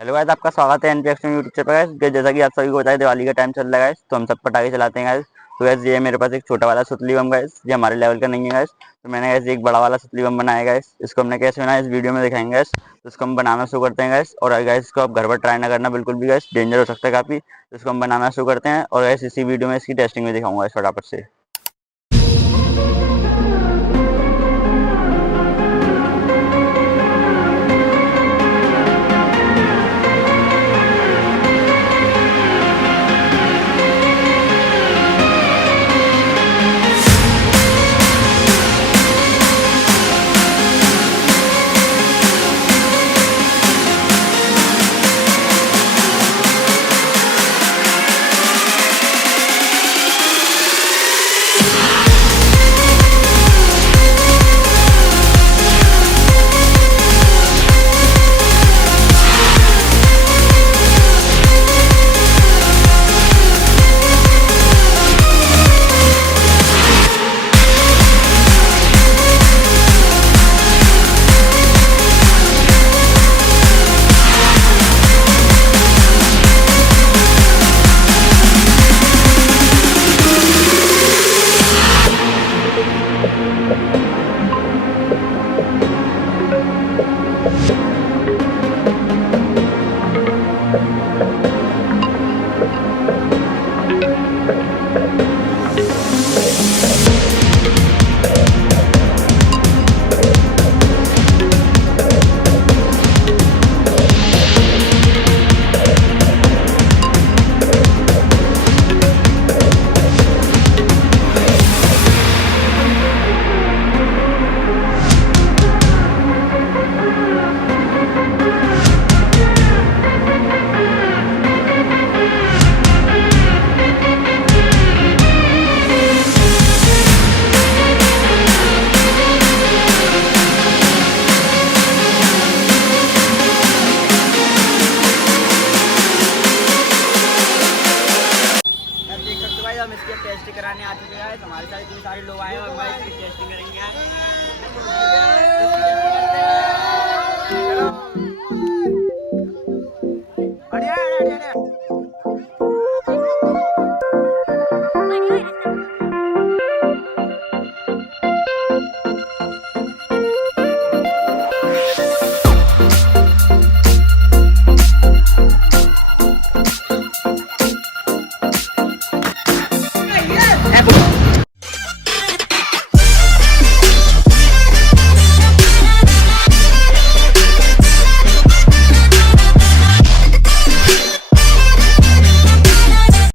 Hello guys, आपका स्वागत है एनपीएक्स यूट्यूब चैनल पर गाइस। जैसा कि आप सभी को पता है, दिवाली का टाइम चल रहा है गाइस, तो हम सब पटाखे चलाते हैं गाइस। तो गाइस ये मेरे पास एक छोटा वाला सुतली बम गाइस, ये हमारे लेवल का नहीं है गाइस। तो मैंने गाइस एक बड़ा वाला सुतली बम बनाया गाइस। इसको हमने कैसे बनाया इस वीडियो में दिखाएंगे गाइस। तो इसको हम बनाना शुरू करते हैं गाइस। और गाइस इसको आप घर पर ट्राई ना करना बिल्कुल भी गाइस, डेंजर हो सकता है काफी। तो इसको हम बनाना शुरू करते हैं और गाइस इसी वीडियो में इसकी टेस्टिंग में दिखाऊंगा इस फटाफट से। देख सकते हो भाई, हम इसकी टेस्ट कराने आ चुके हैं। हमारे साथ इतने सारे लोग आए हैं और भाई इसकी टेस्टिंग करेंगे।